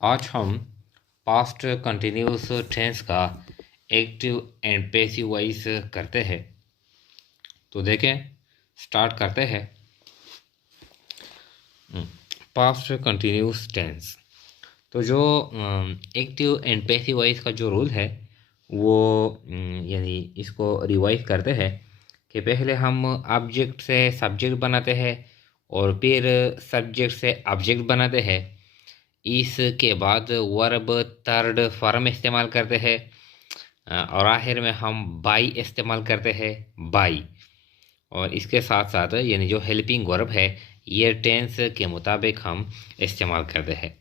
आज हम past continuous tense का एक्टिव एंड पैसिव वॉइस करते हैं। तो देखें, स्टार्ट करते हैं। Past continuous tense. तो जो एक्टिव एंड पैसिव वॉइस का जो रूल है वो यानी इसको रिवाइज करते हैं कि पहले हम ऑब्जेक्ट से सब्जेक्ट बनाते हैं और फिर सब्जेक्ट से ऑब्जेक्ट बनाते हैं। इसके बाद वर्ब थर्ड फॉर्म इस्तेमाल करते हैं और आखिर में हम बाई इस्तेमाल करते हैं, बाई। और इसके साथ साथ यानी जो हेल्पिंग वर्ब है ये टेंस के मुताबिक हम इस्तेमाल करते हैं।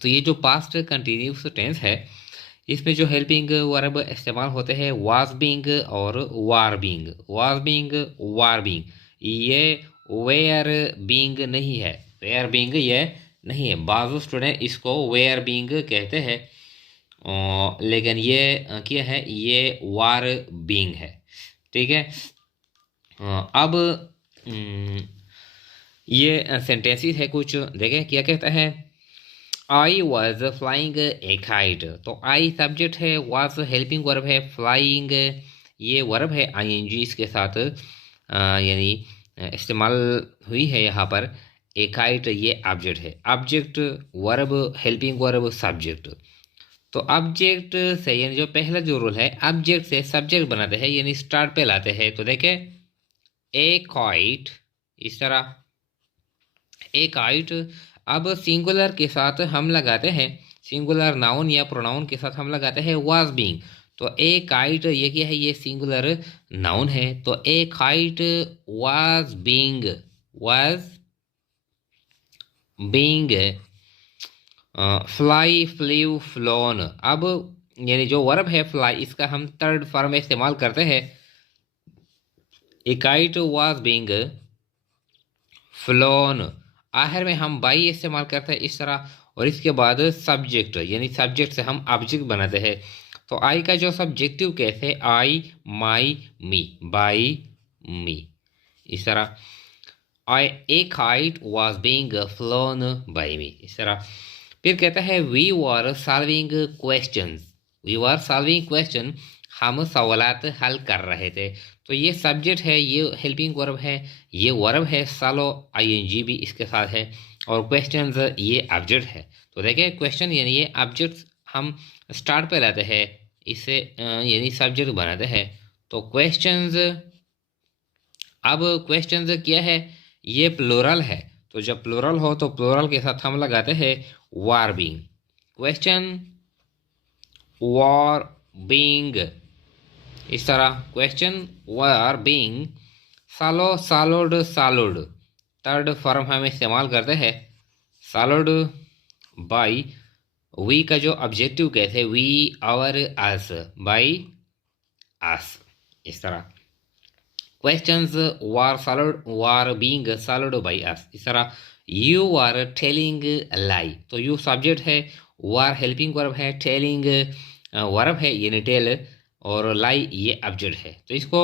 तो ये जो पास्ट कंटिन्यूस टेंस है इसमें जो हेल्पिंग वर्ब इस्तेमाल होते हैं वाज बीइंग और were being. Was being, were being, ये वेयर बीइंग नहीं है। वेयर बीइंग ये नहीं है। बाज़ स्टूडेंट इसको वेयर बीइंग कहते हैं लेकिन ये क्या है, ये वार बीइंग है। ठीक है। अब ये सेंटेंसेस है कुछ, देखें क्या कहता है। I was flying A kite. तो आई सब्जेक्ट है, वॉज हेल्पिंग वर्ब है, फ्लाइंग ये वर्ब है आईएनजी इसके साथ यानी इस्तेमाल हुई है यहाँ पर। ए काइट ये ऑब्जेक्ट है, object verb helping verb subject. तो ऑब्जेक्ट से यानी जो पहला जो रूल है ऑब्जेक्ट से सब्जेक्ट बनाते हैं यानी स्टार्ट पे लाते हैं। तो देखें ए काइट, इस तरह ए काइट। अब सिंगुलर के साथ हम लगाते हैं, सिंगुलर नाउन या प्रोनाउन के साथ हम लगाते हैं वाज बीइंग। तो ए काइट ये क्या है, ये सिंगुलर नाउन है। तो a kite was being, was being fly, flew, flown. अब यानी जो वर्ब है फ्लाई इसका हम थर्ड फॉर्म में इस्तेमाल करते हैं। ए काइट वाज बीइंग फ्लोन, आखिर में हम बाई इस्तेमाल करते हैं इस तरह। और इसके बाद सब्जेक्ट यानी सब्जेक्ट से हम ऑब्जेक्ट बनाते हैं। तो आई का जो सब्जेक्टिव कैसे, आई, माई, मी, बाई, मी, इस तरह। I a kite was being flown by me, इस तरह। फिर कहता है we were solving questions, we were solving question, हम सवालात हल कर रहे थे। तो ये सब्जेक्ट है, ये हेल्पिंग वर्ब है, ये वर्ब है, सालो आईएनजी भी इसके साथ है, और क्वेश्चंस ये ऑब्जेक्ट है। तो देखिए क्वेश्चन यानी ये ऑब्जेक्ट हम स्टार्ट पे लाते हैं, इससे यानी सब्जेक्ट बनाते हैं। तो क्वेश्चंस, अब क्वेश्चंस क्या है, ये प्लूरल है। तो जब प्लूरल हो तो प्लूरल के साथ हम लगाते हैं वार बीइंग। क्वेश्चन वार बीइंग, इस तरह। क्वेश्चन वर बीइंग सालो, सालोड, सालोड, थर्ड फॉर्म हम इस्तेमाल करते हैं सालोड बाई वी का जो ऑब्जेक्टिव कहते हैं we, our, us, by us, इस तरह। Questions were solved, were being solved by us, इस तरह। यू आर टेलिंग लाई, तो यू सब्जेक्ट है, वर हेल्पिंग वर्ब है, टेलिंग वर्ब है यानी टेल, और लाई ये ऑब्जेक्ट है। तो इसको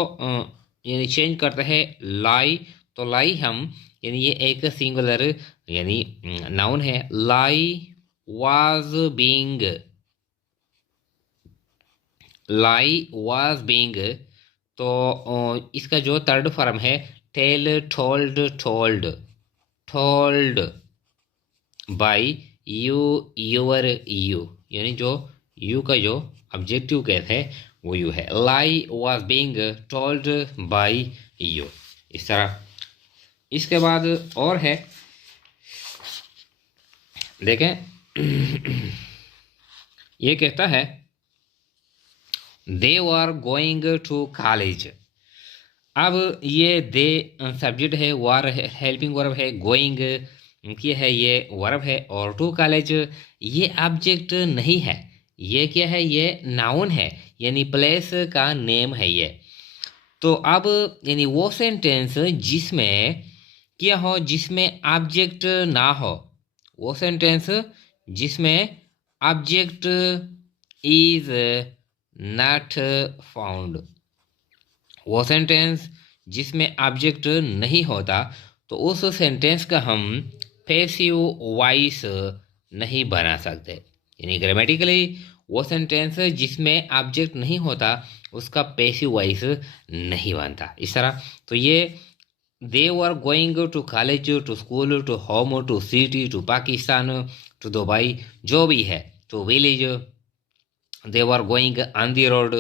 यानी चेंज करते हैं लाई। तो लाई हम यानी ये एक सिंगुलर यानी नाउन है। Lie was being, lie was being. तो इसका जो थर्ड फॉर्म है tell, told, told, told by you, your, you, यानी जो यू का जो ऑब्जेक्टिव कहते हैं वो यू है। Lie was being told by you, इस तरह। इसके बाद और है, देखें ये कहता है they were going to college. अब ये दे सब्जेक्ट है, वर हेल्पिंग वर्ब है, गोइंग क्या है, ये वर्ब है, और टू कॉलेज ये ऑब्जेक्ट नहीं है, ये क्या है, ये नाउन है यानी प्लेस का नेम है ये। तो अब यानी वो सेंटेंस जिसमें क्या हो, जिसमें ऑब्जेक्ट ना हो, वो सेंटेंस जिसमें ऑब्जेक्ट इज नॉट फाउंड, वो सेंटेंस जिसमें ऑब्जेक्ट नहीं होता, तो उस सेंटेंस का हम पैसिव वॉइस नहीं बना सकते। यानी ग्रामेटिकली वो सेंटेंस जिसमें ऑब्जेक्ट नहीं होता उसका पैसिव वॉइस नहीं बनता। इस तरह तो ये they were going to college, to school, to home, to city, to Pakistan, to Dubai, जो भी है, to village, they were going on the road.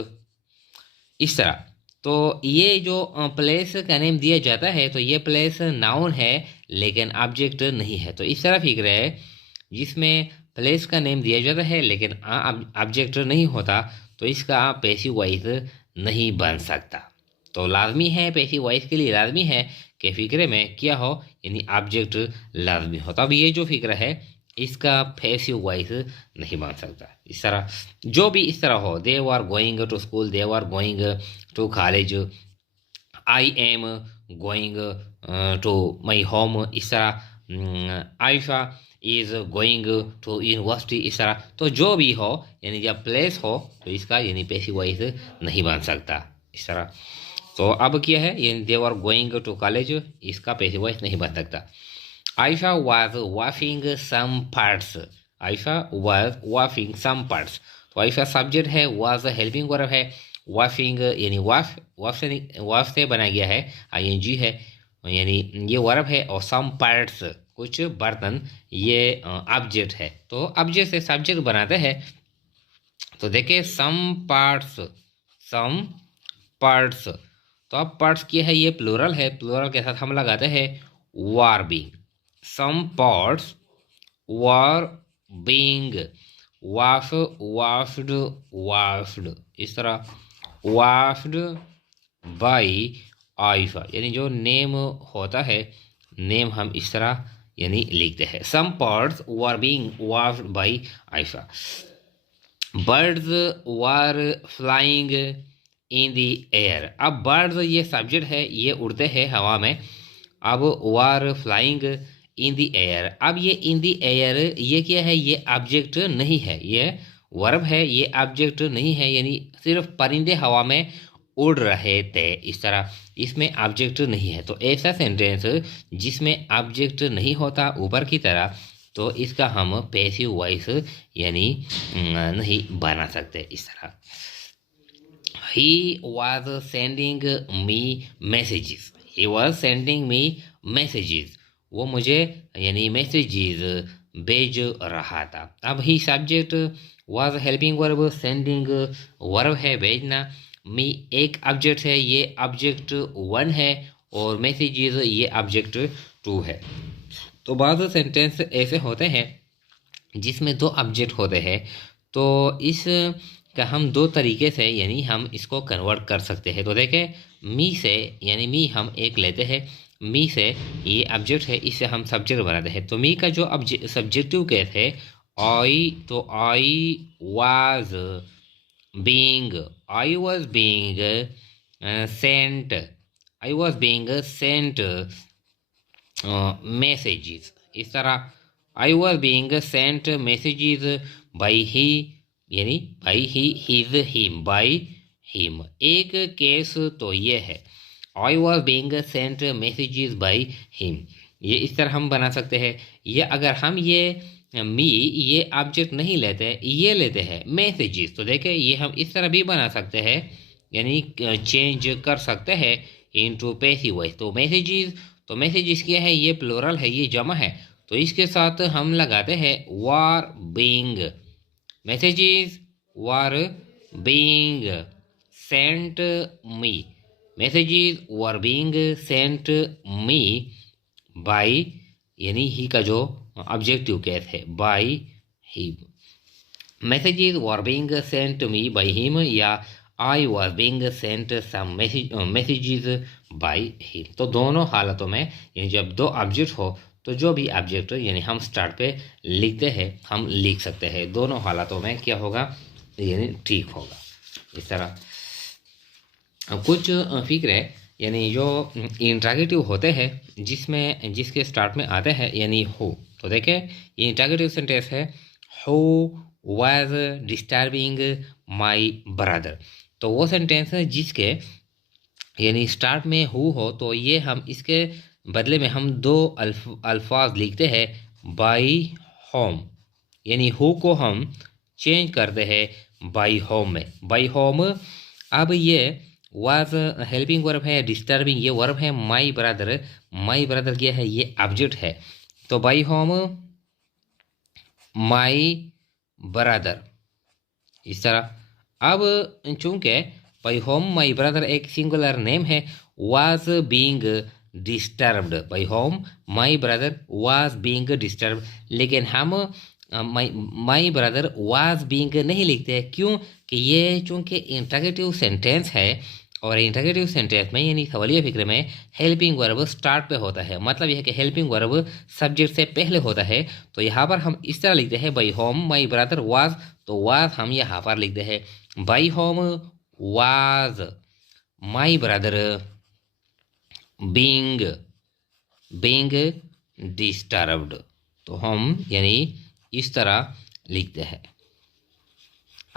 इस तरह तो ये जो प्लेस का नेम दिया जाता है तो ये प्लेस नाउन है लेकिन ऑब्जेक्ट नहीं है। तो इस तरह फिक्र है जिसमें प्लेस का नेम दिया जाता है लेकिन ऑब्जेक्ट नहीं होता तो इसका पैसिव वॉइस नहीं बन सकता। तो लाजमी है, पैसिव वॉइस के लिए लाजमी है कि फिक्रे में क्या हो, यानी ऑब्जेक्ट लाजमी हो। तब ये जो फिक्र है इसका पैसिव वॉइस नहीं बन सकता। इस तरह जो भी इस तरह हो, they were going to school, they were going to college, I am going to my home, इस तरह Ayesha is going to university, इस तरह तो जो भी हो यानी जब प्लेस हो तो इसका यानी पैसिव वॉइस नहीं बन सकता। इस तरह तो अब क्या है, यानी they were going to college, इसका पैसिव वॉइस नहीं बन सकता। Ayesha was washing some parts, Ayesha was washing some parts, तो आयशा सब्जेक्ट है, वाज हेल्पिंग वर्ब है, वॉशिंग यानी वॉश से बना गया है, आईएनजी है, यानी ये वर्ब है, और सम पार्ट्स कुछ बर्तन ये ऑब्जेक्ट है। तो ऑब्जेक्ट से सब्जेक्ट बनाते हैं। तो देखिए सम पार्ट्स, तो अब पार्ट्स क्या है, ये प्लूरल है, प्लूरल के साथ हम लगाते हैं were being, some parts were being washed, इस तरह washed बाई आयशा, यानी जो नेम होता है नेम हम इस तरह यानी लिखते हैं, some parts were being washed by Ayesha, birds were flying in the air. अब बर्ड्स ये सब्जेक्ट है, ये उड़ते हैं हवा में, अब वर फ्लाइंग इन दी एयर, अब ये इन दी एयर ये क्या है, ये ऑब्जेक्ट नहीं है, ये वर्ब है, ये ऑब्जेक्ट नहीं है, यानी सिर्फ परिंदे हवा में उड़ रहे थे। इस तरह इसमें ऑब्जेक्ट नहीं है। तो ऐसा सेंटेंस जिसमें ऑब्जेक्ट नहीं होता ऊपर की तरह, तो इसका हम पैसिव वॉइस यानी नहीं बना सकते। इस तरह he was sending me messages, he was sending me messages, वो मुझे यानी मैसेजेस भेज रहा था। अब he subject, was helping verb, sending verb है भेजना, मी एक ऑब्जेक्ट है, ये ऑब्जेक्ट 1 है, और मैसेजेस ये ऑब्जेक्ट 2 है। तो बाद सेंटेंस ऐसे होते हैं जिसमें 2 ऑब्जेक्ट होते हैं, तो इस का हम 2 तरीके से यानी हम इसको कन्वर्ट कर सकते हैं। तो देखें मी से यानी मी हम एक लेते हैं, मी से ये ऑब्जेक्ट है, इससे हम सब्जेक्ट बनाते हैं। तो मी का जो सब्जेक्टिव केस है आई, तो I was being sent, I was being sent messages, इस तरह I was being sent messages by he, यानी by he, his, him, by him. एक केस तो ये है I was being sent messages by him, ये इस तरह हम बना सकते हैं। ये अगर हम ये मी ये ऑब्जेक्ट नहीं लेते, ये लेते हैं मैसेजेस, तो देखें ये हम इस तरह भी बना सकते हैं, यानी चेंज कर सकते हैं इनटू पैसिव वॉइस। तो मैसेजेस क्या है, ये प्लूरल है, ये जमा है, तो इसके साथ हम लगाते हैं were being, messages were being sent me, messages were being sent me by, यानी ही का जो ऑब्जेक्टिव केस है by him, messages were being sent me by him, या I was being sent some messages by him। तो दोनों हालतों में यानी जब 2 ऑब्जेक्ट हो तो जो भी ऑब्जेक्ट यानी हम स्टार्ट पे लिखते हैं हम लिख सकते हैं, दोनों हालातों में क्या होगा यानी ठीक होगा। इस तरह कुछ फिक्र है, यानी जो इंट्रैगेटिव होते हैं जिसमें जिसके स्टार्ट में आते हैं यानी हो, तो देखें ये इंट्रैगेटिव सेंटेंस है, who was disturbing my brother. तो वो सेंटेंस है जिसके यानी स्टार्ट में हु हो, तो ये हम इसके बदले में हम 2 अल्फाज लिखते हैं बाई होम, यानी हु को हम चेंज करते हैं बाई होम में, बाई होम। अब ये वाज हेल्पिंग वर्ब है, डिस्टर्बिंग ये वर्ब है, माई ब्रदर, माई ब्रदर क्या है, ये ऑब्जेक्ट है। तो बाई होम माई ब्रदर इस तरह। अब चूंकि बाई होम माई ब्रदर एक सिंगुलर नेम है, was being disturbed, by home my brother was being disturbed, लेकिन हम माई ब्रदर वाज बीइंग नहीं लिखते हैं। क्यों कि ये चूंकि इंटरोगेटिव सेंटेंस है, और इंटरोगेटिव सेंटेंस में यानी सवालिया फिक्र में हेल्पिंग वर्ब स्टार्ट पे होता है, मतलब यह है कि हेल्पिंग वर्ब सब्जेक्ट से पहले होता है। तो यहाँ पर हम इस तरह लिखते हैं by home my brother was, तो वाज हम यहाँ पर लिखते हैं by home was my brother being being disturbed. तो हम यानी इस तरह लिखते हैं।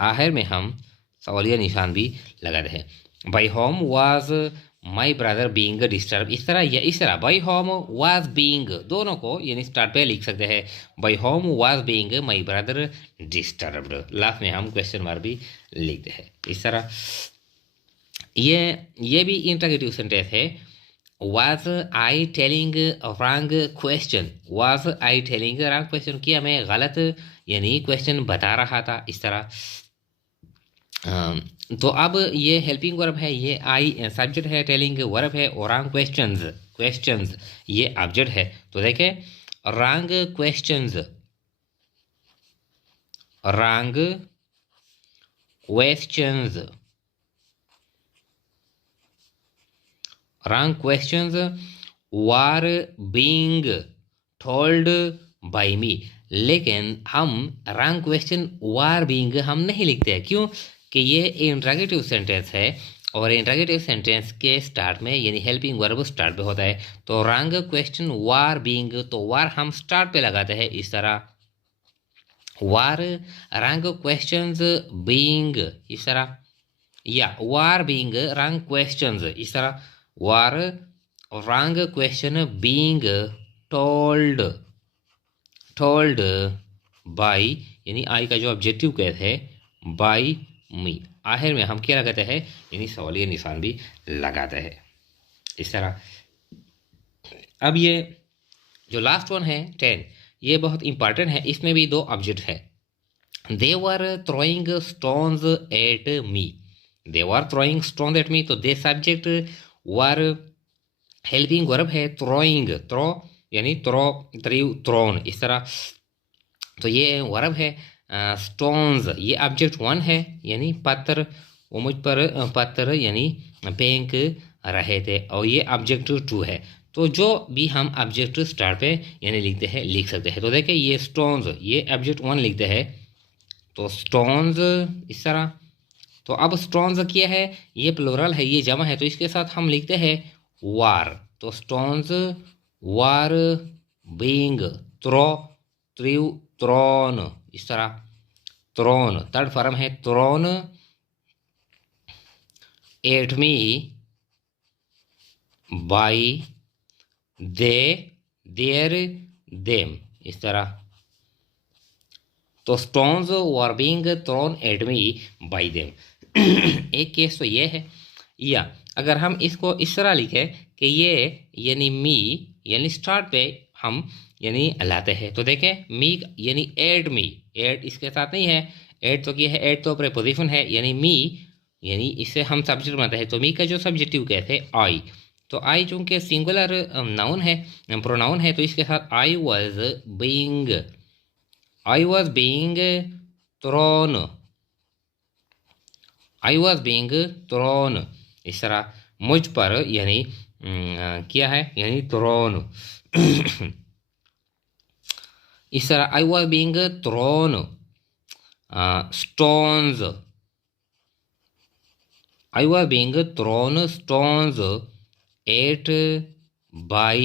आखिर में हम सवालिया निशान भी लगाते हैं, by home was my brother being disturb, इस तरह या इस तरह बाई होम वाज बीइंग, दोनों को यानी स्टार्ट पे लिख सकते हैं, by home was being my brother disturbed, last में हम क्वेश्चन मार्क भी लिखते हैं इस तरह। ये भी इंटरोगेटिव सेंटेंस है, was I telling wrong question, was I telling wrong question, किया मैं गलत यानी क्वेश्चन बता रहा था इस तरह। तो अब ये हेल्पिंग वर्ब है, ये आई सब्जेक्ट है, टेलिंग वर्ब है, और रॉन्ग क्वेश्चंस, क्वेश्चंस ये ऑब्जेक्ट है। तो देखें wrong questions, wrong questions, wrong questions were being told by me, लेकिन हम रॉन्ग क्वेश्चन वर बीइंग हम नहीं लिखते हैं। क्यों कि ये इंटरोगेटिव सेंटेंस है, और इंटरोगेटिव सेंटेंस के स्टार्ट में यानी हेल्पिंग वर्ब स्टार्ट पे होता है। तो रॉन्ग क्वेश्चन वर बीइंग, तो वर हम स्टार्ट पे लगाते हैं इस तरह, वर रॉन्ग क्वेश्चंस बीइंग इस तरह, या वर बीइंग रॉन्ग क्वेश्चंस इस तरह, were wrong question being told, told by यानी आई का जो ऑब्जेक्टिव केस है बाय मी। आखिर में हम क्या लगाते हैं यानी सवालिया निशान भी लगाते हैं इस तरह। अब ये जो लास्ट वन है 10, ये बहुत इंपॉर्टेंट है, इसमें भी दो ऑब्जेक्ट है। They were throwing stones at me, they were throwing stones at me, तो they subject were helping verb है, थ्रोइंग थ्रो यानी थ्रो थ्रोन इस तरह। तो ये वर्ब है, स्टोन्स ये ऑब्जेक्ट 1 है यानी पत्थर, वो मुझ पर पत्थर यानी फेंक रहे थे, और ये ऑब्जेक्ट 2 है। तो जो भी हम ऑब्जेक्ट स्टार्ट पे यानी लिखते हैं लिख सकते हैं। तो देखिए ये स्टोन्स ये ऑब्जेक्ट 1 लिखते हैं, तो स्टोन्स इस तरह। तो अब स्टोन्स क्या है, ये प्लूरल है, ये जमा है, तो इसके साथ हम लिखते हैं वार। तो stones were being throw thrown इस तरह, थ्रोन थर्ड फॉर्म है, thrown at me by they their them इस तरह। तो stones were being thrown at me by them. एक केस तो ये है, या अगर हम इसको इस तरह लिखें कि ये यानी मी यानी स्टार्ट पे हम यानी लाते हैं, तो देखें मी यानी एड मी, एड इसके साथ नहीं है, एड तो क्या है, एड तो प्रीपोजिशन है, यानी मी यानी इससे हम सब्जेक्ट बनाते हैं। तो मी का जो सब्जेक्टिव कहते हैं आई, तो आई चूंकि सिंगुलर नाउन है, प्रोनाउन है, तो इसके साथ I was being, I was being thrown, I was being thrown इस तरह, मुझ पर यानी क्या है यानी थ्रोन इस तरह, I was being thrown stones, I was being thrown stones at by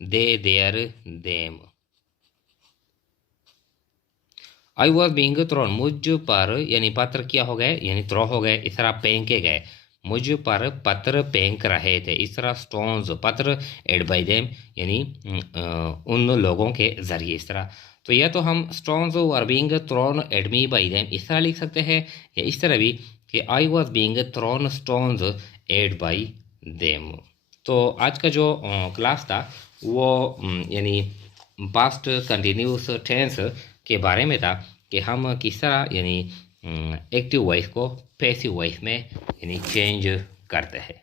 they their them, I was being thrown मुझ पर यानी पत्थर क्या हो गए यानी थ्रो हो गए इस तरह, फेंके गए मुझ पर पत्र फेंक रहे थे। इस तरह स्टोन्स, पत्र एड बाई देम यानी उन लोगों के ज़रिए। इस तरह तो या तो हम stones were being thrown at me by them इस तरह लिख सकते हैं, या इस तरह भी कि I was being thrown stones at by them. तो आज का जो क्लास था वो यानी पास्ट कंटिन्यूस टेंस के बारे में था कि हम किस तरह यानी एक्टिव वॉइस को पैसिव वॉइस में यानी चेंज करते हैं।